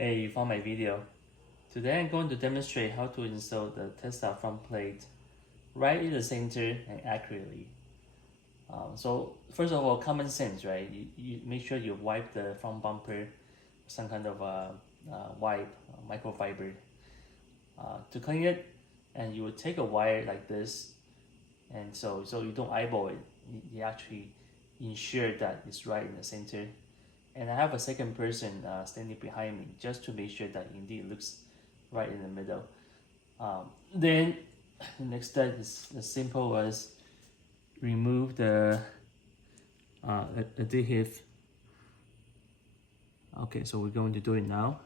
Hey, you found my video. Today I'm going to demonstrate how to install the Tesla front plate right in the center and accurately. So first of all, common sense, right? You make sure you wipe the front bumper, some kind of wipe, microfiber, to clean it. And you would take a wire like this, and so you don't eyeball it. You actually ensure that it's right in the center. And I have a second person standing behind me just to make sure that indeed it looks right in the middle. Then the next step is as simple as remove the adhesive. Okay, so we're going to do it now.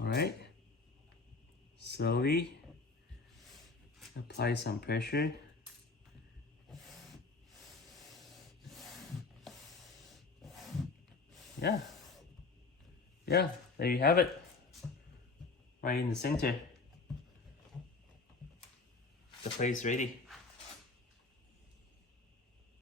All right, slowly apply some pressure. Yeah, there you have it, right in the center. The plate's ready.